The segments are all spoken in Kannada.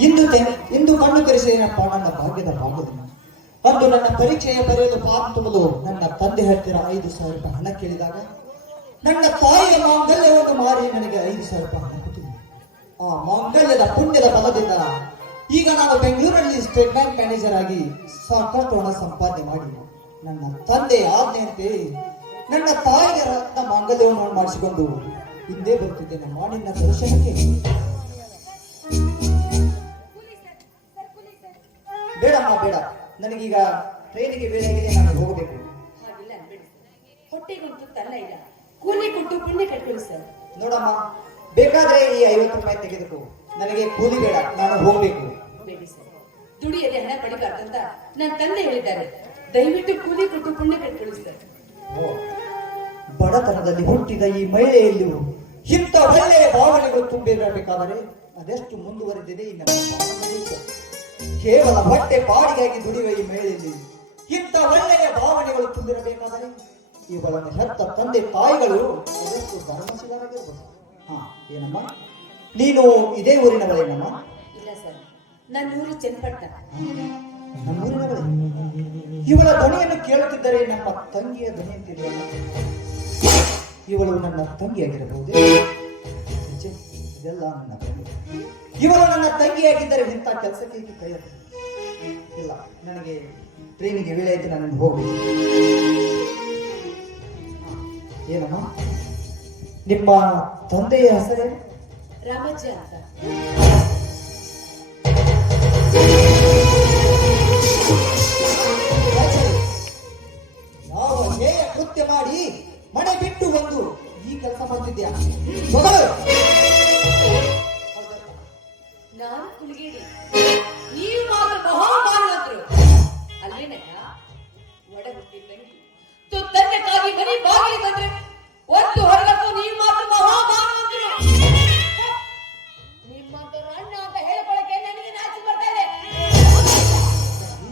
ಇಂದು ಇಂದು ಕಣ್ಣು ಏನಪ್ಪ ನನ್ನ ಭಾಗ್ಯದ ಭಾಗದಿಂದ ಅಂದು ನನ್ನ ಪರೀಕ್ಷೆಯ ಬರೆಯಲು ಫಾರ್ಮ್ ತುಂಬಲು ನನ್ನ ತಂದೆ ಹತ್ತಿರ ಐದು ಸಾವಿರ ರೂಪಾಯಿ ಹಣ ಕೇಳಿದಾಗ, ನನ್ನ ತಾಯಿಯ ಮಾಂಗಲ್ಯವನ್ನು ಮಾರಿ ನನಗೆ ಐದು ಸಾವಿರ ರೂಪಾಯಿ ಹಣ ಕೊಟ್ಟಿದೆ ಆ ಮಾಂಗಲ್ಯದ ಪುಣ್ಯದ ಬಲದಿಂದ ಈಗ ನಾನು ಬೆಂಗಳೂರಲ್ಲಿ ಸ್ಟೇಟ್ ಬ್ಯಾಂಕ್ ಮ್ಯಾನೇಜರ್ ಆಗಿ ಸಾಕಷ್ಟು ಹಣ ಸಂಪಾದನೆ ಮಾಡಿ ನನ್ನ ತಂದೆ ಆಜ್ಞೆಯಂತೆ ನನ್ನ ತಾಯಿಗೆ ರತ್ನ ಮಾಂಗಲ್ಯವನ್ನು ಮಾಡಿಸಿಕೊಂಡು ಹಿಂದೆ ಬರುತ್ತಿದ್ದೇನೆ ಮಾಡಿನ ದರ್ಶನಕ್ಕೆ. ಬೇಡಮ್ಮ ಬೇಡ. ನನಗೀಗ ಟ್ರೈನಿಗೆ ವೇಳೆ ಆಗಿದೆ ನಾನು ಹೋಗಬೇಕು. ತಲ್ಲ ಇಲ್ಲ. ಕೂಲಿ ಕೊಟ್ಟು ಪುಣ್ಯ ಕಟ್ಕೊಳ್ಳಿ ಸರ್ ನೋಡಮ್ಮ ಬೇಕಾದ್ರೆ ಈ ಐವತ್ತು ರೂಪಾಯಿ ತೆಗೆದುಕೋ. ನನಗೆ ಕೂಲಿ ಬೇಡ ನಾನು ಹೋಗಬೇಕು. ಬೇಡಿ ಸರ್ ದುಡಿಯಲ್ಲಿ ಹಣ ಪಡಿಬಾರ್ದಂತ ನನ್ನ ತಂದೆ ಹೇಳಿದ್ದಾರೆ. ದಯವಿಟ್ಟು ಕೂಲಿ ಕೊಟ್ಟು ಪುಣ್ಯ ಕಟ್ಕೊಳ್ಳಿ ಸರ್ ಬಡತನದಲ್ಲಿ ಹುಟ್ಟಿದ ಈ ಮಹಿಳೆಯಲ್ಲಿಯೂ ಇಂಥ ಒಳ್ಳೆಯ ಭಾವನೆಗಳು ತುಂಬಿರಬೇಕಾದರೆ ಅದೆಷ್ಟು ಮುಂದುವರೆದಿದೆ ಈ ನಮ್ಮ. ಕೇವಲ ಬಟ್ಟೆ ಪಾಡಿಗಾಗಿ ದುಡಿಯುವ ಈ ಮಹಿಳೆಯಲ್ಲಿ ಇಂಥ ಒಳ್ಳೆಯ ಭಾವನೆಗಳು ತುಂಬಿರಬೇಕಾದರೆ ಇವುಗಳನ್ನು ಹೆತ್ತ ತಂದೆ ತಾಯಿಗಳು ಅದೆಷ್ಟು ಧರ್ಮಶೀಲರಾಗಿರ್ಬೋದು. ಹಾ ಏನಮ್ಮ? ನೀನು ಇದೇ ಊರಿನವಳೇನಮ್ಮ? ಇಲ್ಲ ಸರ್ ನನ್ನ ಊರು ಚನ್ನಪಟ್ಟಣ ನಮ್ಮೂರಿನವಳೇ ಇವಳ ಧ್ವನಿಯನ್ನು ಕೇಳುತ್ತಿದ್ದರೆ ನಮ್ಮ ತಂಗಿಯ ಧ್ವನಿ ಅಂತಿದೆಯಲ್ಲ. ಇವಳು ನನ್ನ ತಂಗಿಯಾಗಿರಬಹುದು. ಇದೆಲ್ಲ ನನ್ನ ತಂಗಿ ಇವಳು ನನ್ನ ತಂಗಿಯಾಗಿದ್ದರೆ ಇಂಥ ಕೆಲಸಕ್ಕೆ ಕೈ ಇಲ್ಲ. ನನಗೆ ಟ್ರೈನಿಗೆ ವೇಳೆ ಆಯ್ತು ನಾನು ಹೋಗಿ. ಏನಮ್ಮ? ನಿಮ್ಮ ತಂದೆಯ ಹೆಸರೇನು? ರಾಮಜ್ಜ ಅಂತ.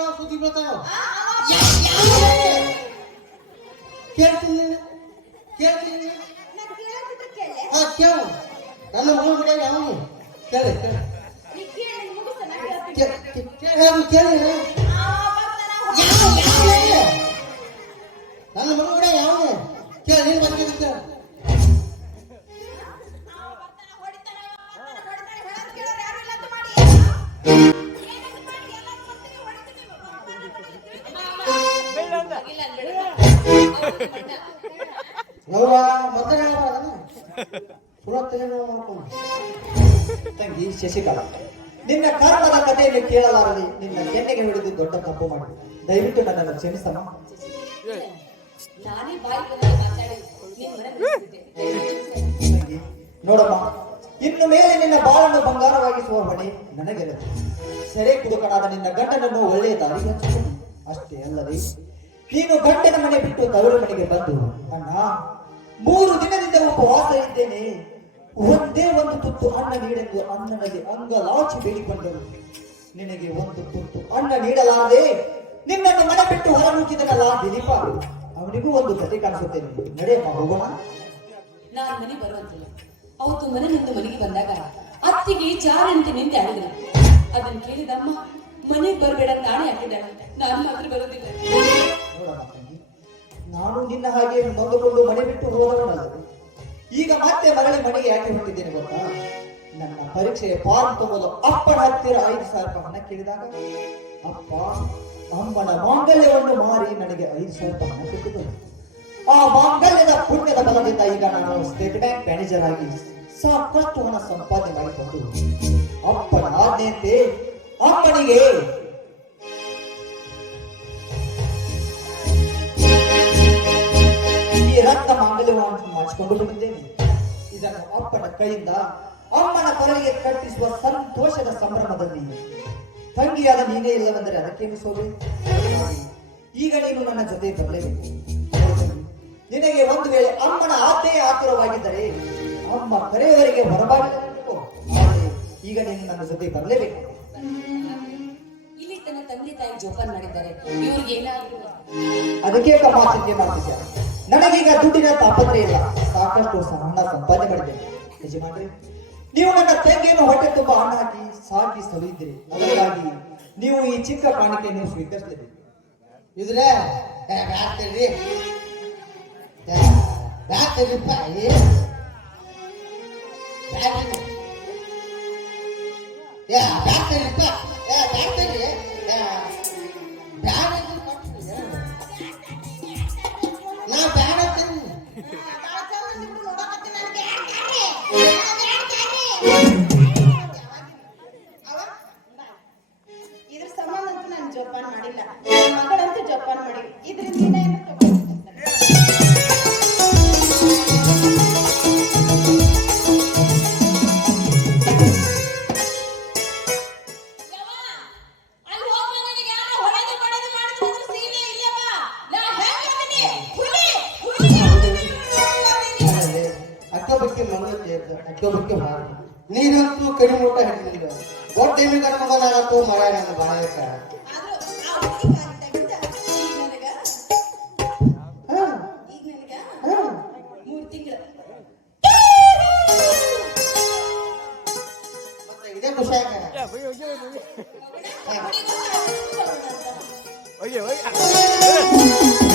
ಕೇಳೋ ಸುದ್ದಿ ಬರ್ತಾವ ಕೇಳ್ತೀನಿ ಕೇಳ್ತೀನಿ ಹಾ ಕೇಳು ನನ್ನ ಮಗಳು ಬಿಡ ಅವನು ಕೇಳಿ ಕೇಳಿ ಕೇಳಿ ಶಶಿಕಲಾ ನಿನ್ನ ಕರ್ಮದ ಕಥೆಯಲ್ಲಿ ಕೇಳಲಾರದೆ ನಿನ್ನ ಕೆನ್ನೆಗೆ ಹಿಡಿದು ದೊಡ್ಡ ತಪ್ಪು ಮಾಡಿ. ದಯವಿಟ್ಟು ನನ್ನನ್ನು ಕ್ಷಮಿಸಮ್ಮ. ತಂಗಿ, ನೋಡಮ್ಮ ಇನ್ನು ಮೇಲೆ ನಿನ್ನ ಬಾಳನ್ನು ಬಂಗಾರವಾಗಿಸುವ ಹೊಣೆ ನನಗಿರುತ್ತೆ ಸೆರೆ ಕುಡುಕನಾದ ನಿನ್ನ ಗಂಡನನ್ನು ಒಳ್ಳೆಯ ದಾರಿ ಅಷ್ಟೇ ಅಲ್ಲದೆ ನೀನು ಗಂಡನ ಮನೆ ಬಿಟ್ಟು ತವರು ಮನೆಗೆ ಬಂದು ಅಣ್ಣ ಮೂರು ದಿನದಿಂದ ಉಪವಾಸ ಇದ್ದೇನೆ. ಒಂದೇ ಒಂದು ತುತ್ತು ಅನ್ನ ನೀಡೆಂದು ಅಣ್ಣನಿಗೆ ಅಂಗಲಾಚಿ ಬೇಡಿಕೊಂಡರು. ನಿನಗೆ ಒಂದು ತುತ್ತು ಅನ್ನ ನೀಡಲಾರದೆ ನಿನ್ನನ್ನು ಮನೆ ಬಿಟ್ಟು ಹೊರನೂಕಿದನಲ್ಲ ದಿಲೀಪ. ಅವನಿಗೂ ಒಂದು ಕತೆ ಕಾಣಿಸುತ್ತೆ. ನಡೆಯಮ್ಮ ಹೋಗೋಣ. ನಾನು ಮನೆ ಬರುವಂತಿಲ್ಲ. ಅವತ್ತು ಮನೆ ನಿಂದು ಮನೆಗೆ ಬಂದಾಗ ಅತ್ತಿಗೆ ಚಾರಂತೆ ನಿಂದೆ ಆಡಿದ್ರು ಅದನ್ನ ಕೇಳಿದ ಅಮ್ಮ ಮನೆಗೆ ಬರಬೇಡ ಆಣೆ ಹಾಕಿದ್ದಾಳೆ ನಾನು ಮಾತ್ರ ಬರೋದಿಲ್ಲ. ನೋಡಮ್ಮ ನಾನು ನಿನ್ನ ಹಾಗೆ ನೊಂದುಕೊಂಡು ಮನೆ ಬಿಟ್ಟು ಹೋದವನಲ್ಲ. ಈಗ ಮತ್ತೆ ಮರಳಿ ಮನೆಗೆ ಯಾಕೆ ಹೊಟ್ಟಿದ್ದೇನೆ ಗೊತ್ತಾ? ನನ್ನ ಪರೀಕ್ಷೆಯ ಫಾರ್ಮ್ ತಗೊಳ್ಳಲು ಅಪ್ಪನ ಹತ್ತಿರ ಐದು ಸಾವಿರ ಹಣ ಕೇಳಿದಾಗ, ಅಪ್ಪ, ಅಮ್ಮನ ಮಾಂಗಲ್ಯವನ್ನು ಮಾರಿ ನನಗೆ ಐದು ಸಾವಿರ ಹಣ ಕೊಟ್ಟಿದ್ದರು ಆ ಮಾಂಗಲ್ಯದ ಪುಣ್ಯದ ಬಲದಿಂದ ಈಗ ನಾನು ಸ್ಟೇಟ್ ಬ್ಯಾಂಕ್ ಮ್ಯಾನೇಜರ್ ಆಗಿ ಸಾಕಷ್ಟು ಹಣ ಸಂಪಾದನೆ ಮಾಡಿಕೊಂಡು ಅಪ್ಪನ ಆಜ್ಞೆಯಂತೆ ಅಮ್ಮನಿಗೆ ಈ ಬಂದೇನೆ. ಇದನ್ನು ಅಪ್ಪನ ಕೈಯಿಂದ ಅಮ್ಮನ ಕೊರಳಿಗೆ ಕಟ್ಟಿಸುವ ಸಂತೋಷದ ಸಂಭ್ರಮದಲ್ಲಿ. ತಂಗಿಯಾದ ನೀನೇ ಇಲ್ಲವೆಂದರೆ ಅದಕ್ಕೇನು ಸೋಲಿ? ಈಗ ನೀನು ನನ್ನ ಜೊತೆ ಬರಲೇಬೇಕು. ನಿನಗೆ ಒಂದು ವೇಳೆ ಅಮ್ಮನ ಆತೆಯ ಆತುರವಾಗಿದ್ದರೆ, ಅಮ್ಮ ಕರೆಯವರಿಗೆ ಬರಬಾರದು ಈಗ ನೀನು ನನ್ನ ಜೊತೆ ಬರಲೇಬೇಕು. ತನ್ನ ತಂದೆ ತಾಯಿ ಜೋಪಾನ್ ಮಾಡಿದ್ದಾರೆ. ಇವ್ರಿಗೆ ಏನಾದ್ರು ಅದಕ್ಕೆ ಕಮ್ಮ ಮಾಡಿದ್ದೆ ನನಗೀಗ ದುಡ್ಡಿನ ತಾಪತ್ರೆ ಇಲ್ಲ. ಸಾಕಷ್ಟು ಹಣ ಸಂಪಾದನೆ ಮಾಡಿದ್ದೇನೆ ಯಜಮಾನ್ರೆ ನೀವು ನನ್ನ ತಂಗಿಯನ್ನು ಹೊಟ್ಟೆ ತುಂಬ ಹಣ ಹಾಕಿ ಸಾಕಿ ಸಲುಹಿದ್ದೀರಿ ಅದಕ್ಕಾಗಿ ನೀವು ಈ ಚಿಕ್ಕ ಕಾಣಿಕೆಯನ್ನು ಸ್ವೀಕರಿಸಲೇಬೇಕು ಇದ್ರೆ ಬ್ಯಾಡ್ತೀರಿ ಅಕ್ಕಬಕ್ಕೆ ಮಂಗಕ್ಕೆ ಅಕ್ಕಬಕ್ಕೆ ಮಾರು ನೀರಂತೂ ಕಡಿಮೆ ಊಟ ಹಿಡಿದಿಲ್ಲ ಒಟ್ಟು ಟೈಮಿ ಕರ್ಮಗನಾಗತ್ತೋ ಮಳೆ ನನ್ನ ಬಾಳಕ ಆದ್ರೂ ಆ